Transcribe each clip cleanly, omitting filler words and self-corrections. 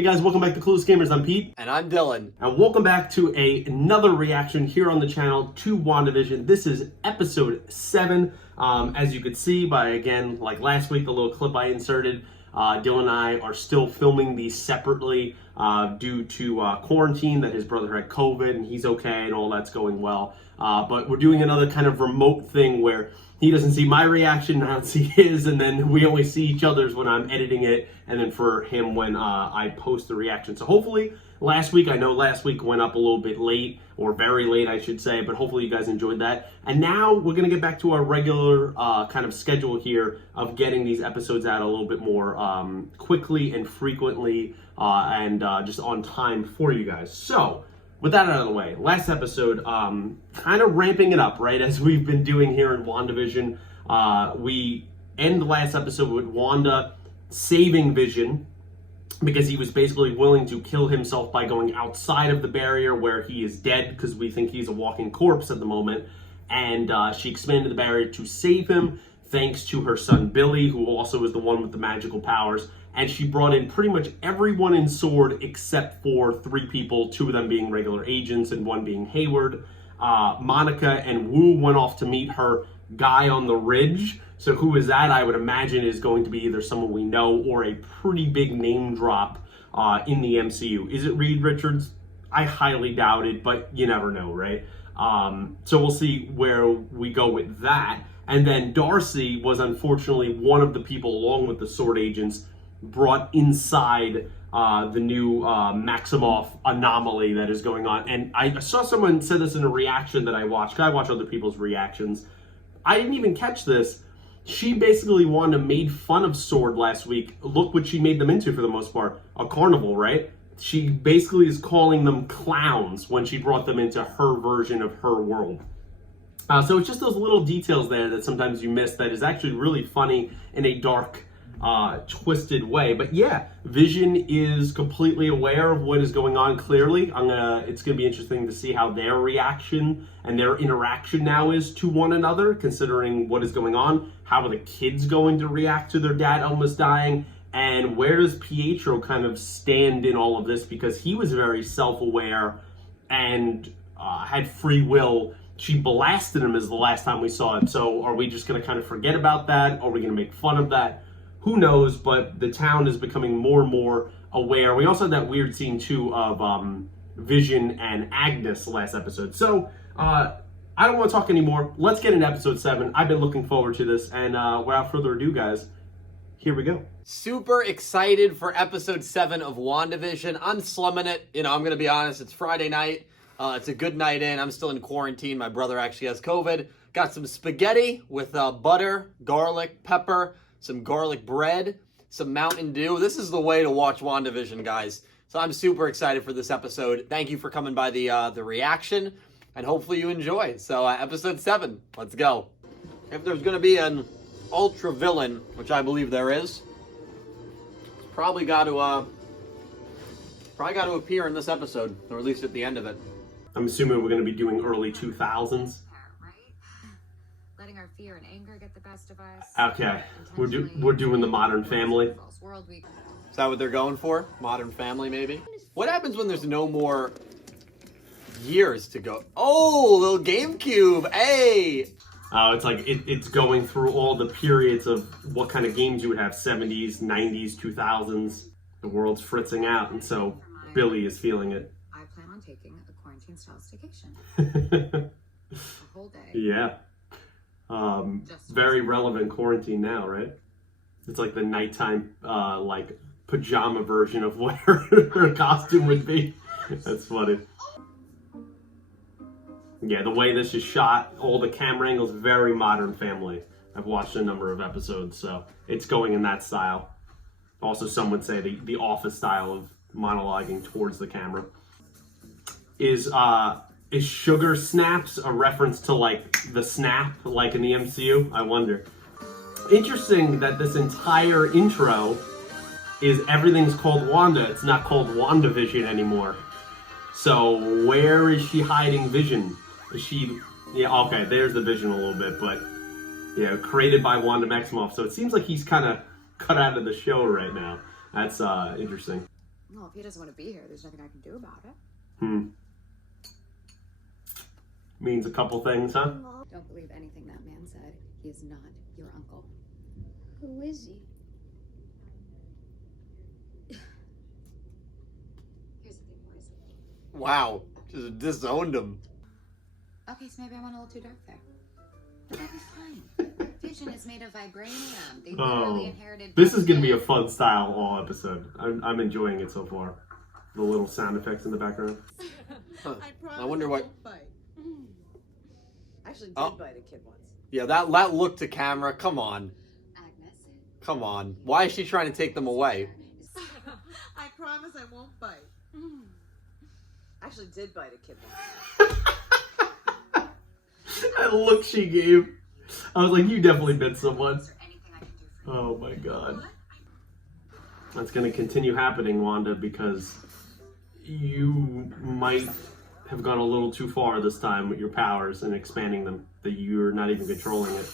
Hey guys, welcome back to Clueless Gamers. I'm Pete. And I'm Dylan. And welcome back to another reaction here on the channel to WandaVision. This is episode 7. As you could see by, again, like last week, the little clip I inserted, Dylan and I are still filming these separately due to quarantine, that his brother had COVID and he's okay and all that's going well. But we're doing another kind of remote thing where he doesn't see my reaction, I don't see his, and then we only see each other's when I'm editing it, and then for him when I post the reaction. So hopefully, I know last week went up a little bit late, or very late I should say, but hopefully you guys enjoyed that. And now we're going to get back to our regular kind of schedule here of getting these episodes out a little bit more quickly and frequently and just on time for you guys. So, with that out of the way, last episode, kind of ramping it up, right, as we've been doing here in WandaVision. We end the last episode with Wanda saving Vision because he was basically willing to kill himself by going outside of the barrier where he is dead because we think he's a walking corpse at the moment. And she expanded the barrier to save him thanks to her son Billy, who also is the one with the magical powers. And she brought in pretty much everyone in S.W.O.R.D. except for 3 people, 2 of them being regular agents and 1 being Hayward. Monica and Wu went off to meet her guy on the ridge. So who is that? I would imagine is going to be either someone we know or a pretty big name drop in the MCU. Is it Reed Richards? I highly doubt it, but you never know, right? So we'll see where we go with that. And then Darcy was unfortunately one of the people, along with the S.W.O.R.D. agents, brought inside the new Maximoff anomaly that is going on. And I saw someone say this in a reaction that I watched. I watch other people's reactions. I didn't even catch this. She basically, Wanda, made fun of S.W.O.R.D. last week. Look what she made them into for the most part. A carnival, right? She basically is calling them clowns when she brought them into her version of her world. So it's just those little details there that sometimes you miss that is actually really funny in a dark, twisted way. But yeah, Vision is completely aware of what is going on clearly. It's gonna be interesting to see how their reaction and their interaction now is to one another, considering what is going on. How are the kids going to react to their dad almost dying? And where does Pietro kind of stand in all of this? Because he was very self-aware and had free will. She blasted him as the last time we saw him. So are we just gonna kind of forget about that? Are we gonna make fun of that? Who knows, but the town is becoming more and more aware. We also had that weird scene, too, of Vision and Agnes last episode. So, I don't want to talk anymore. Let's get into episode 7. I've been looking forward to this. And without further ado, guys, here we go. Super excited for episode 7 of WandaVision. I'm slumming it. You know, I'm going to be honest. It's Friday night. It's a good night in. I'm still in quarantine. My brother actually has COVID. Got some spaghetti with butter, garlic, pepper, some garlic bread, some Mountain Dew. This is the way to watch WandaVision, guys. So I'm super excited for this episode. Thank you for coming by the reaction, and hopefully you enjoy. So episode 7, let's go. If there's going to be an ultra villain, which I believe there is, it's probably got to appear in this episode, or at least at the end of it. I'm assuming we're going to be doing early 2000s. Letting our fear and anger get the best of us. Okay, we're doing the Modern Family. Is that what they're going for? Modern Family, maybe? What happens when there's no more years to go? Oh, little GameCube, hey! It's like it's going through all the periods of what kind of games you would have, 70s, 90s, 2000s. The world's fritzing out, and so Billy is feeling it. I plan on taking a quarantine-style staycation. A whole day. Yeah. Very relevant quarantine now, right? It's like the nighttime, like pajama version of what her costume would be. That's funny. Yeah, the way this is shot, all the camera angles, very Modern Family. I've watched a number of episodes, so it's going in that style. Also, some would say the Office style of monologuing towards the camera. Is Sugar Snaps a reference to, like, the snap, like in the MCU? I wonder. Interesting that this entire intro is everything's called Wanda. It's not called WandaVision anymore. So where is she hiding Vision? Is she... Yeah, okay, there's the Vision a little bit, but... Yeah, created by Wanda Maximoff. So it seems like he's kind of cut out of the show right now. That's interesting. Well, if he doesn't want to be here, there's nothing I can do about it. Means a couple things, huh? Don't believe anything that man said. He is not your uncle. Who is he? Here's the thing, boys. Wow, just disowned him. Okay, so maybe I went a little too dark there. But that'll be fine. Vision is made of vibranium. They literally inherited. This is gonna be a fun style all episode. I'm enjoying it so far. The little sound effects in the background. Huh. I wonder what. Actually did bite a kid once. Yeah, that look to camera. Come on. Agnes. Come on. Why is she trying to take them away? I promise I won't bite. Actually did bite a kid once. That look she gave. I was like, you definitely bit someone. Is there anything I can do for you? Oh my god. That's gonna continue happening, Wanda, because you might have gone a little too far this time with your powers and expanding them, that you're not even controlling it.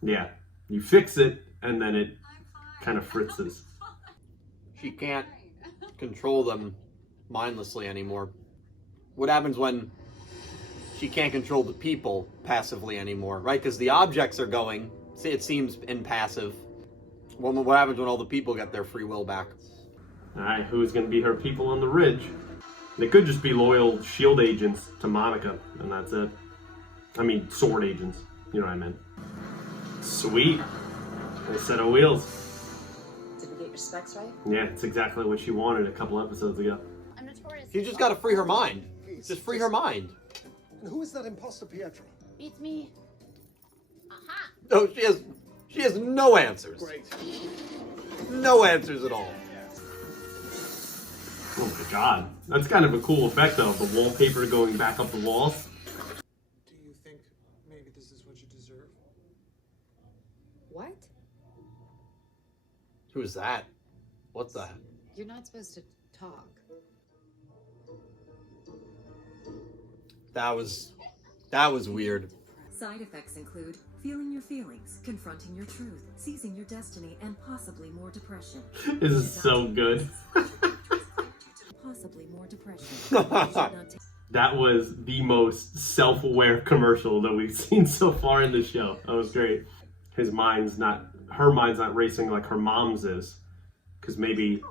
Yeah, you fix it, and then it kind of fritzes. She can't control them mindlessly anymore. What happens when she can't control the people passively anymore, right? Because the objects are going, it seems impassive. What happens when all the people get their free will back? Alright, who's gonna be her people on the ridge? They could just be loyal S.H.I.E.L.D. agents to Monica, and that's it. I mean, sword agents. You know what I meant. Sweet. A set of wheels. Did we get your specs right? Yeah, it's exactly what she wanted a couple episodes ago. I'm notorious. You just gotta free her mind. Just free her mind. And who is that imposter Pietro? It's me. Aha! No, she has no answers. Great. No answers at all. Oh my god. That's kind of a cool effect though, the wallpaper going back up the walls. Do you think maybe this is what you deserve? What? Who's that? What's that? You're not supposed to talk. That was weird. Side effects include feeling your feelings, confronting your truth, seizing your destiny, and possibly more depression. This is so good. Possibly more depression. You should not take- That was the most self-aware commercial that we've seen so far in the show. That was great. Her mind's not racing like her mom's is. Because maybe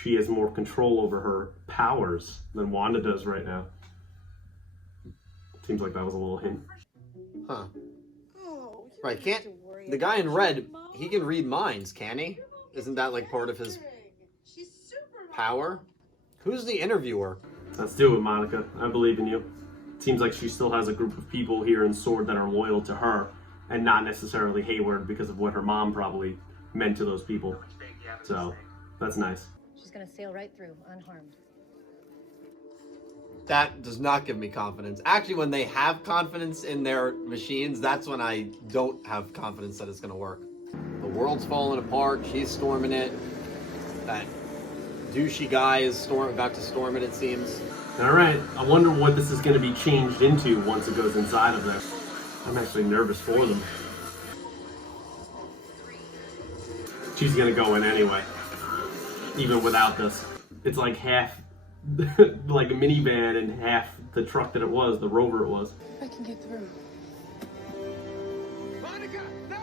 she has more control over her powers than Wanda does right now. Seems like that was a little hint. Huh. Oh, Right, can't the guy in red, he can read minds, can he? Isn't that like part of his power? Who's the interviewer? Let's do it, Monica. I believe in you. Seems like she still has a group of people here in Sword that are loyal to her and not necessarily Hayward because of what her mom probably meant to those people. So, that's nice. She's gonna sail right through, unharmed. That does not give me confidence. Actually, when they have confidence in their machines, that's when I don't have confidence that it's gonna work. The world's falling apart, she's storming it. That douchey guy is about to storm it, it seems. Alright, I wonder what this is going to be changed into once it goes inside of there. I'm actually nervous for them. She's going to go in anyway. Even without this. It's like half, like a minivan and half the truck that it was, the rover it was. I can get through. Monica, no!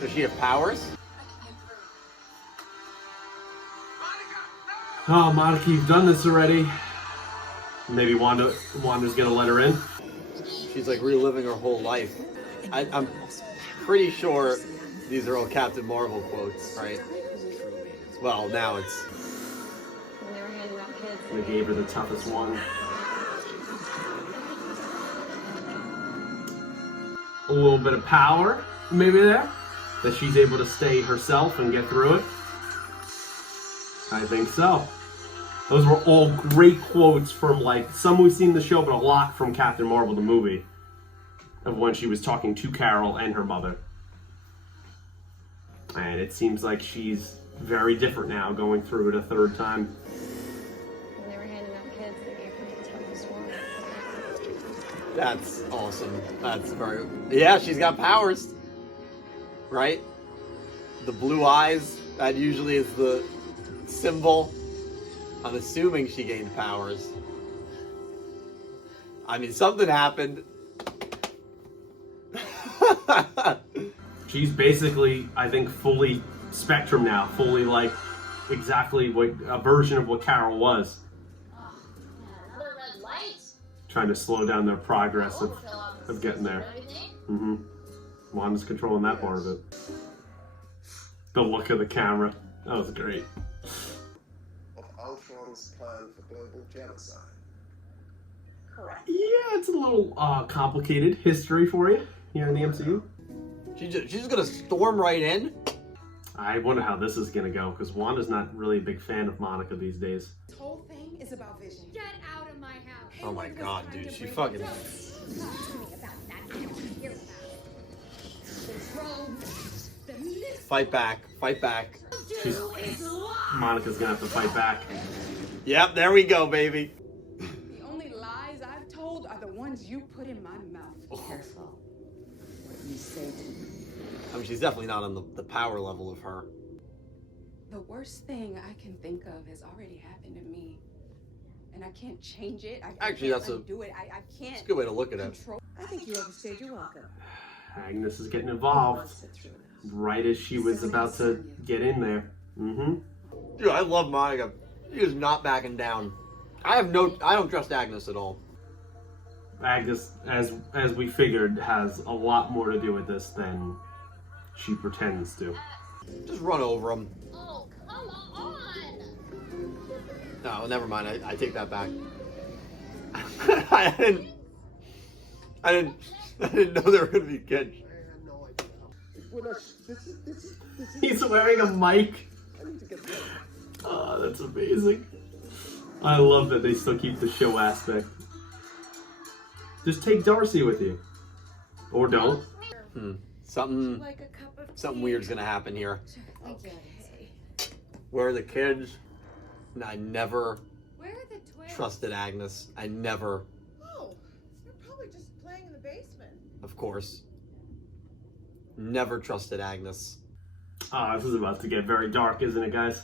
Does she have powers? Oh, Monica, you've done this already. Maybe Wanda's gonna let her in. She's like reliving her whole life. I'm pretty sure these are all Captain Marvel quotes, right? Well, now it's... When they were handing out kids. They gave her the toughest one. A little bit of power, maybe there? That she's able to stay herself and get through it? I think so. Those were all great quotes from, like, some we've seen in the show, but a lot from Captain Marvel, the movie, of when she was talking to Carol and her mother. And it seems like she's very different now, going through it a third time. When they were handing out kids, they gave her the toughest one. That's awesome. That's very... Yeah, she's got powers. Right? The blue eyes, that usually is the symbol I'm assuming she gained powers. I mean, something happened. She's basically, I think, fully Spectrum now. Fully, like, exactly what a version of what Carol was. Another red light. Trying to slow down their progress of getting there. Mm-hmm. Wanda's controlling that part of it. The look of the camera. That was great. Of Ultron's plan for global genocide. Correct. Yeah, it's a little complicated history for you here in the MCU. She's just gonna storm right in? I wonder how this is gonna go, because Wanda's not really a big fan of Monica these days. This whole thing is about Vision. Get out of my house. Oh my god, dude, she fucking... Talk to me about that. I don't hear about the drones, the mystery. Fight back, fight back. Monica's gonna have to fight back. Yep, there we go, baby. The only lies I've told are the ones you put in my mouth. Careful what you say to me. I mean, she's definitely not on the power level of her. The worst thing I can think of has already happened to me. And I can't change it. I Actually, can't that's a- undo it. I can't It's a good way to look at it. control. I think you overstayed your welcome. Agnes is getting involved right as she was about to get in there. Mm-hmm. Dude, I love Monica. She is not backing down. I don't trust Agnes at all. Agnes, as we figured, has a lot more to do with this than she pretends to. Just run over him. Oh, come on. No, never mind. I take that back. I didn't know there were gonna be kids. He's wearing a mic. Oh, that's amazing. I love that they still keep the show aspect. Just take Darcy with you. Or don't. Something Like a cup of something weird's gonna happen here. Thank you. Where are the kids? And I never Where are the twins? trusted Agnes. I never, Oh, you're probably just playing in the basement. of course, never trusted Agnes. Ah, this is about to get very dark, isn't it, guys?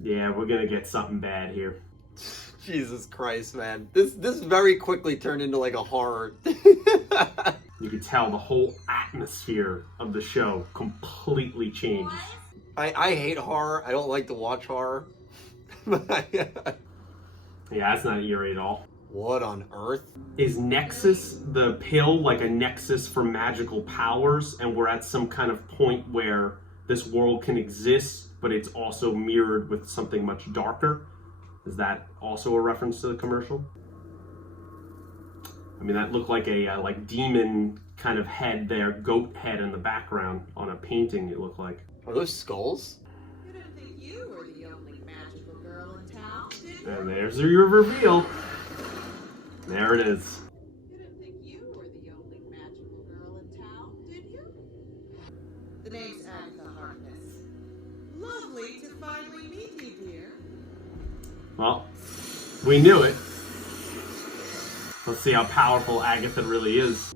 Yeah, we're gonna get something bad here. Jesus Christ, man. This very quickly turned into like a horror. You could tell the whole atmosphere of the show completely changed. I hate horror. I don't like to watch horror. Yeah, that's not eerie at all. What on earth? Is Nexus the pill like a nexus for magical powers, and we're at some kind of point where this world can exist, but it's also mirrored with something much darker? Is that also a reference to the commercial? I mean, that looked like a like demon kind of head there, goat head in the background on a painting, it looked like. Are those skulls? You didn't think you were the only magical girl in town, did you? And there's your reveal. There it is. You didn't think you were the only magical girl in town, did you? The name's Agatha Harkness. Lovely to finally meet you, dear. Well, we knew it. Let's see how powerful Agatha really is.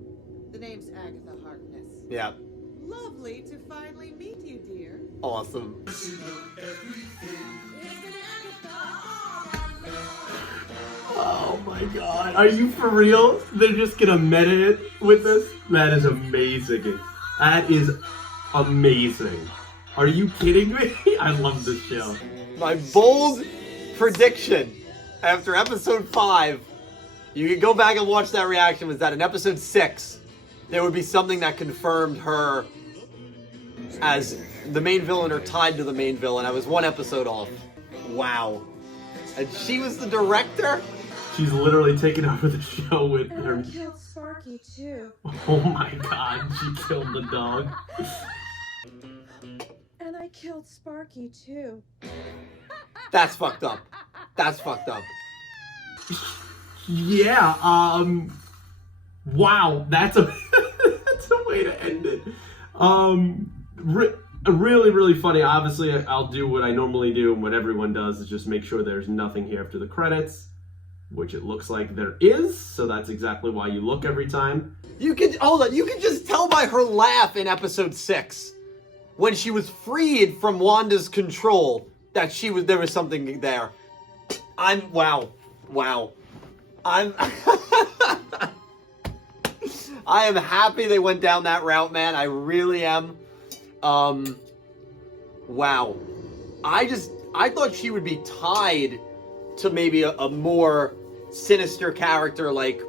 The name's Agatha Harkness. Yeah. Lovely to finally meet you, dear. Awesome. Oh my god. Are you for real? They're just gonna meta it with this? That is amazing. That is amazing. Are you kidding me? I love this show. My bold prediction after episode 5, you can go back and watch that reaction, was that in episode 6, there would be something that confirmed her as the main villain or tied to the main villain. I was one episode off. Wow. And she was the director? She's literally taking over the show with her. Killed Sparky, too. Oh my god, she killed the dog. And I killed Sparky, too. That's fucked up. That's fucked up. Yeah, wow, that's a that's a way to end it. Really, really funny. Obviously, I'll do what I normally do and what everyone does is just make sure there's nothing here after the credits, which it looks like there is, so that's exactly why you look every time. You could, hold on, you could just tell by her laugh in episode 6, when she was freed from Wanda's control, that there was something there. Wow. I am happy they went down that route, man. I really am. Wow. I thought she would be tied to maybe a more sinister character like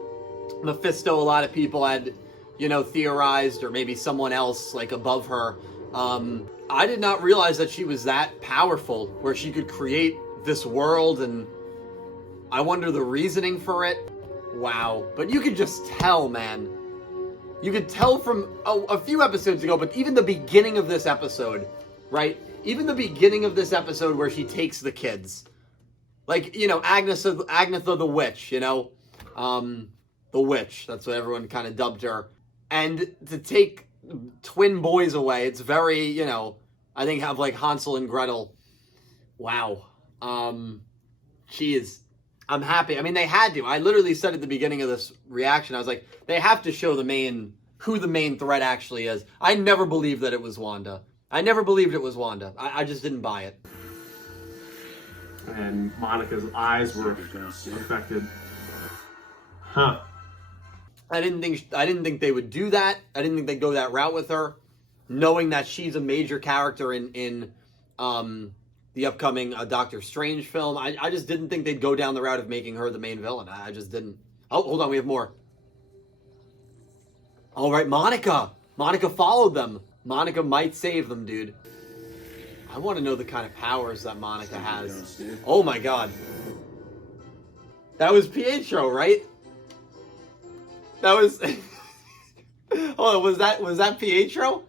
Mephisto. A lot of people had, theorized, or maybe someone else like above her. I did not realize that she was that powerful, where she could create this world, and I wonder the reasoning for it. Wow. But you could just tell, man. You could tell from a few episodes ago, but even the beginning of this episode, right? Even the beginning of this episode where she takes the kids. Like, Agatha the witch, the witch. That's what everyone kind of dubbed her. And to take twin boys away, it's very, I think have like Hansel and Gretel. Wow. I'm happy. I mean, they had to. I literally said at the beginning of this reaction, I was like, they have to show who the main threat actually is. I never believed that it was Wanda. I I just didn't buy it. And Monica's eyes were affected. Huh. I didn't think they would do that. I didn't think they'd go that route with her, knowing that she's a major character in the upcoming Doctor Strange film. I just didn't think they'd go down the route of making her the main villain. I just didn't. Oh, hold on, we have more. All right, Monica. Monica followed them. Monica might save them, dude. I want to know the kind of powers that Monica has. Oh my god. That was Pietro, right? That was... Oh, was that Pietro?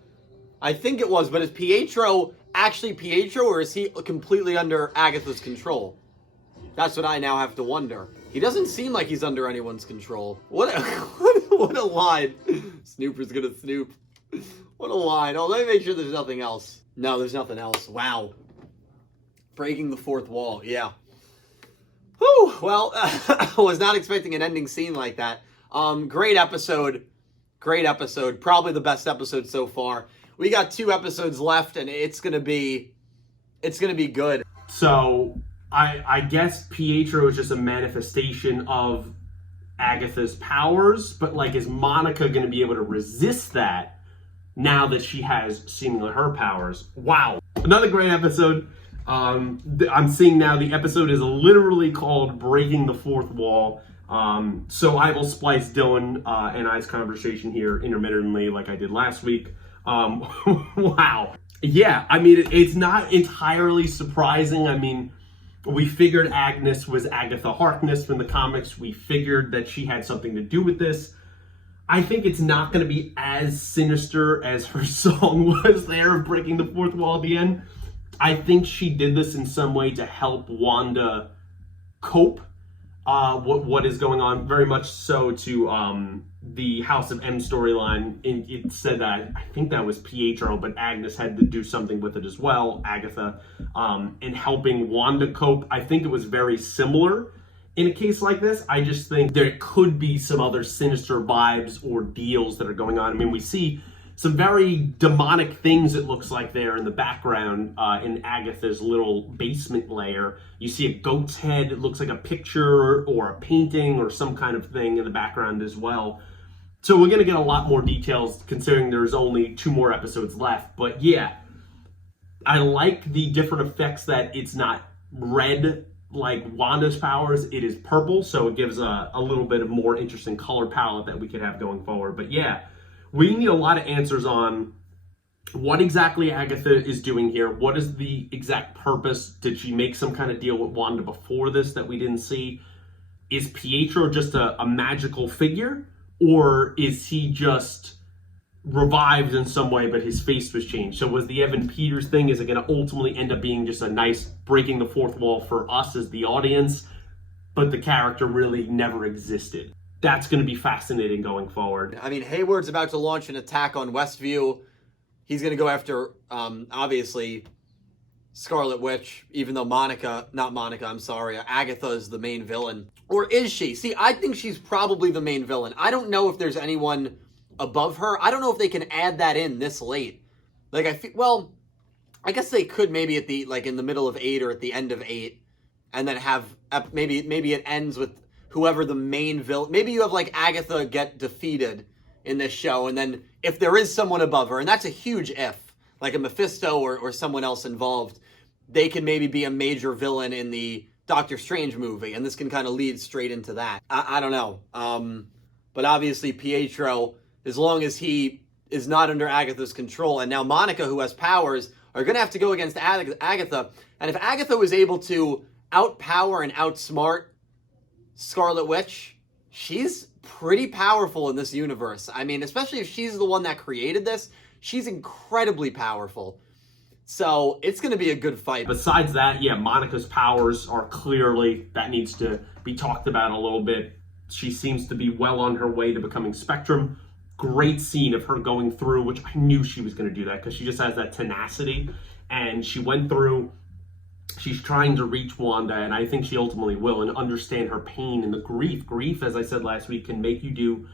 I think it was, but is Pietro actually Pietro, or is he completely under Agatha's control? That's what I now have to wonder. He doesn't seem like he's under anyone's control. What a line. Snooper's gonna snoop. What a line. Oh, let me make sure there's nothing else. No, there's nothing else. Wow. Breaking the fourth wall. Yeah. Whew. Well, I was not expecting an ending scene like that. Great episode. Great episode. Probably the best episode so far. We got 2 episodes left, and it's gonna be good. So I guess Pietro is just a manifestation of Agatha's powers, but like, is Monica going to be able to resist that now that she has seemingly her powers? Wow. Another great episode. I'm seeing now the episode is literally called Breaking the Fourth Wall. So I will splice Dylan and I's conversation here intermittently like I did last week. Wow. Yeah, I mean, it's not entirely surprising. I mean, we figured Agnes was Agatha Harkness from the comics. We figured that she had something to do with this. I think it's not going to be as sinister as her song was there of Breaking the Fourth Wall at the end. I think she did this in some way to help Wanda cope what is going on, very much so to the House of M storyline. It said that, I think that was Pietro, but Agnes had to do something with it as well, Agatha, in helping Wanda cope. I think it was very similar in a case like this. I just think there could be some other sinister vibes or deals that are going on. I mean, we see some very demonic things, it looks like, there in the background in Agatha's little basement lair. You see a goat's head. It looks like a picture or a painting or some kind of thing in the background as well. So we're going to get a lot more details considering there's only 2 more episodes left. But yeah, I like the different effects that it's not red like Wanda's powers. It is purple, so it gives a little bit of more interesting color palette that we could have going forward. But yeah, we need a lot of answers on what exactly Agatha is doing here. What is the exact purpose? Did she make some kind of deal with Wanda before this that we didn't see? Is Pietro just a magical figure? Or is he just revived in some way, but his face was changed? So was the Evan Peters thing, is it going to ultimately end up being just a nice breaking the fourth wall for us as the audience, but the character really never existed? That's going to be fascinating going forward. I mean, Hayward's about to launch an attack on Westview. He's going to go after, obviously, Scarlet Witch, even though Agatha is the main villain. Or is she? See, I think she's probably the main villain. I don't know if there's anyone above her. I don't know if they can add that in this late. Like, I guess they could maybe at the in the middle of 8 or at the end of 8, and then have maybe it ends with whoever the main villain. Maybe you have Agatha get defeated in this show, and then if there is someone above her, and that's a huge if, like a Mephisto or someone else involved, they can maybe be a major villain in the Doctor Strange movie, and this can kind of lead straight into that. I don't know. But obviously Pietro, as long as he is not under Agatha's control, and now Monica, who has powers, are going to have to go against Agatha. And if Agatha was able to outpower and outsmart Scarlet Witch, she's pretty powerful in this universe. I mean, especially if she's the one that created this, she's incredibly powerful. So it's going to be a good fight. Besides that, yeah, Monica's powers are clearly, that needs to be talked about a little bit. She seems to be well on her way to becoming Spectrum. Great scene of her going through, which I knew she was going to do that because she just has that tenacity. And she went through, she's trying to reach Wanda, and I think she ultimately will, and understand her pain and the grief. Grief, as I said last week, can make you do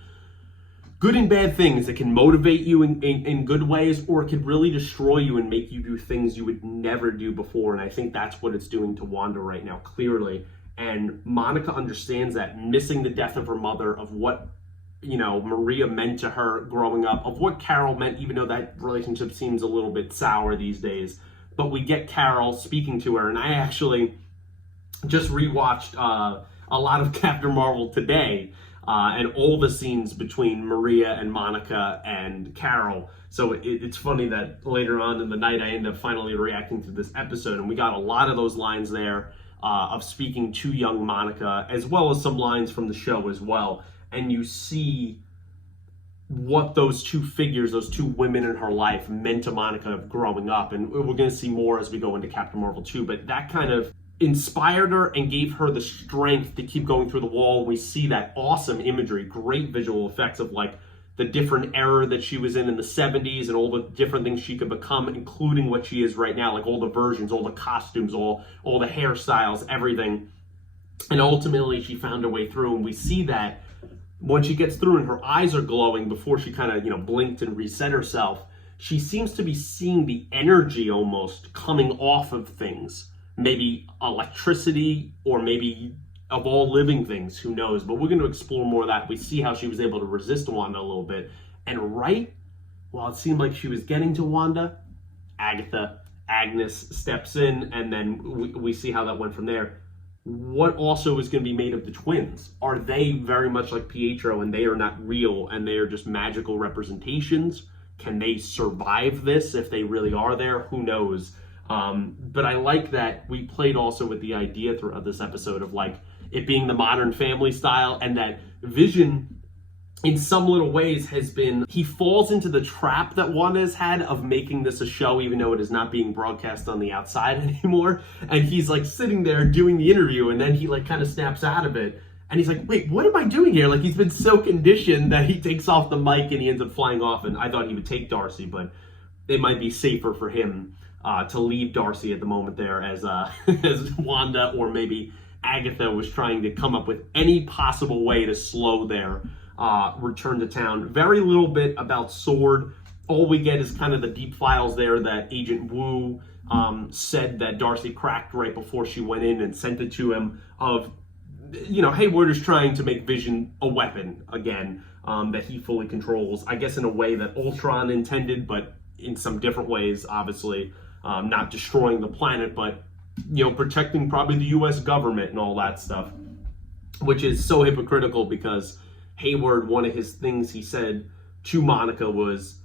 good and bad things. It can motivate you in good ways, or it could really destroy you and make you do things you would never do before. And I think that's what it's doing to Wanda right now, clearly. And Monica understands that, missing the death of her mother, of what, you know, Maria meant to her growing up, of what Carol meant, even though that relationship seems a little bit sour these days. But we get Carol speaking to her, and I actually just rewatched a lot of Captain Marvel today, and all the scenes between Maria and Monica and Carol. So it's funny that later on in the night I ended up finally reacting to this episode, and we got a lot of those lines there of speaking to young Monica, as well as some lines from the show as well. And you see what those two figures, those two women in her life, meant to Monica growing up. And we're going to see more as we go into Captain Marvel 2, but that kind of inspired her and gave her the strength to keep going through the wall. We see that awesome imagery, great visual effects of the different era that she was in the 70s and all the different things she could become, including what she is right now, all the versions, all the costumes, all the hairstyles, everything. And ultimately she found her way through, and we see that when she gets through and her eyes are glowing before she kind of, blinked and reset herself, she seems to be seeing the energy almost coming off of things. Maybe electricity, or maybe of all living things, who knows? But we're going to explore more of that. We see how she was able to resist Wanda a little bit. And right while it seemed like she was getting to Wanda, Agnes steps in, and then we see how that went from there. What also is going to be made of the twins? Are they very much like Pietro, and they are not real, and they are just magical representations? Can they survive this if they really are there? Who knows? But I like that we played also with the idea throughout this episode of it being the Modern Family style, and that Vision in some little ways he falls into the trap that Wanda has had of making this a show, even though it is not being broadcast on the outside anymore. And he's sitting there doing the interview, and then he kind of snaps out of it. And he's like, wait, what am I doing here? He's been so conditioned that he takes off the mic and he ends up flying off. And I thought he would take Darcy, but it might be safer for him to leave Darcy at the moment there as Wanda, or maybe Agatha, was trying to come up with any possible way to slow their return to town. Very little bit about Sword. All we get is kind of the deep files there that Agent Wu said that Darcy cracked right before she went in and sent it to him of, hey, we're just trying to make Vision a weapon again, that he fully controls, I guess in a way that Ultron intended, but in some different ways, obviously. Not destroying the planet, but, protecting probably the U.S. government and all that stuff, which is so hypocritical because Hayward, one of his things he said to Monica was,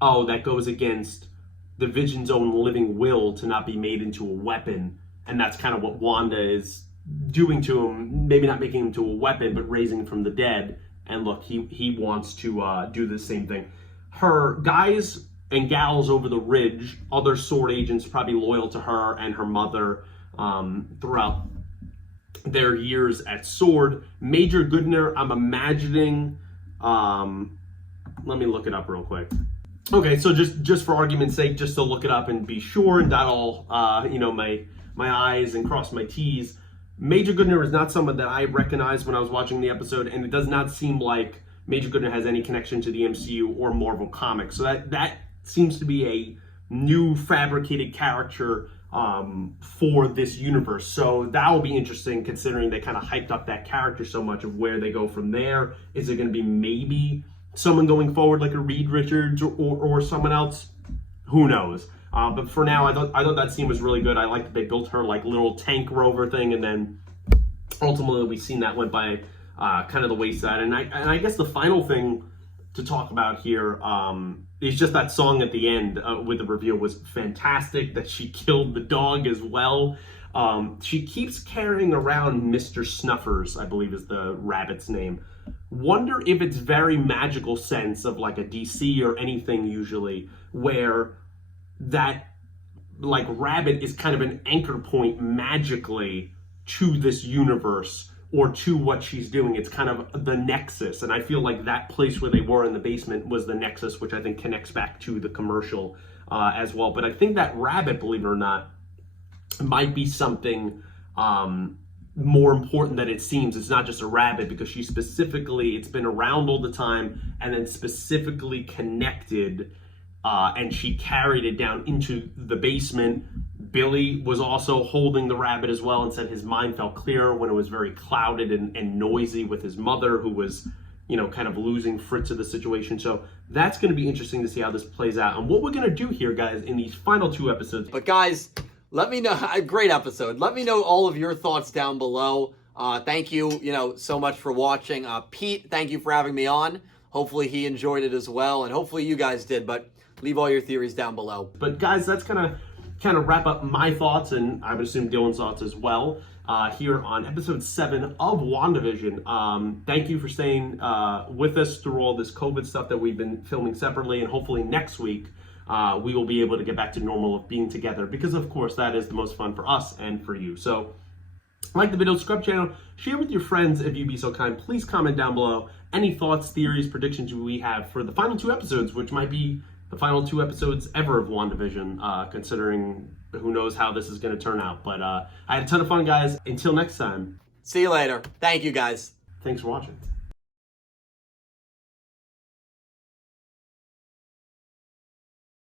oh, that goes against the Vision's own living will to not be made into a weapon. And that's kind of what Wanda is doing to him, maybe not making him into a weapon, but raising him from the dead. And look, he wants to do the same thing. Her guys and gals over the ridge, other Sword agents probably loyal to her and her mother throughout their years at Sword. Major Goodner, I'm imagining, let me look it up real quick. Okay, so just for argument's sake, just to look it up and be sure and dot all, my I's and cross my T's. Major Goodner is not someone that I recognized when I was watching the episode, and it does not seem like Major Goodner has any connection to the MCU or Marvel Comics. So that seems to be a new fabricated character for this universe. So that will be interesting, considering they kind of hyped up that character so much, of where they go from there. Is it going to be maybe someone going forward like a Reed Richards or someone else? Who knows? But for now, I thought that scene was really good. I liked that they built her like little tank rover thing, and then ultimately we've seen that went by kind of the wayside. And I guess the final thing to talk about here is just that song at the end with the reveal was fantastic, that she killed the dog as well. She keeps carrying around Mr. Snuffers, I believe is the rabbit's name. Wonder if it's very magical sense of like a DC or anything usually, where that like rabbit is kind of an anchor point magically to this universe or to what she's doing. It's kind of the nexus, and I feel like that place where they were in the basement was the nexus, which I think connects back to the commercial as well. But I think that rabbit, believe it or not, might be something more important than it seems. It's not just a rabbit, because she specifically, it's been around all the time and then specifically connected, and she carried it down into the basement. Billy was also holding the rabbit as well and said his mind felt clearer when it was very clouded and noisy with his mother, who was, you know, kind of losing Fritz to the situation. So that's going to be interesting to see how this plays out and what we're going to do here, guys, in these final 2 episodes. But guys, let me know, a great episode. Let me know all of your thoughts down below. Thank you, so much for watching. Pete, thank you for having me on. Hopefully he enjoyed it as well, and hopefully you guys did, but leave all your theories down below. But guys, that's going to kind of wrap up my thoughts, and I would assume Dylan's thoughts as well, here on episode 7 of WandaVision. Thank you for staying with us through all this COVID stuff that we've been filming separately, and hopefully next week we will be able to get back to normal of being together, because of course that is the most fun for us and for you. So like the video, subscribe channel, share with your friends if you'd be so kind. Please comment down below any thoughts, theories, predictions we have for the final 2 episodes, which might be the final 2 episodes ever of WandaVision, considering who knows how this is going to turn out. But I had a ton of fun, guys. Until next time. See you later. Thank you, guys. Thanks for watching.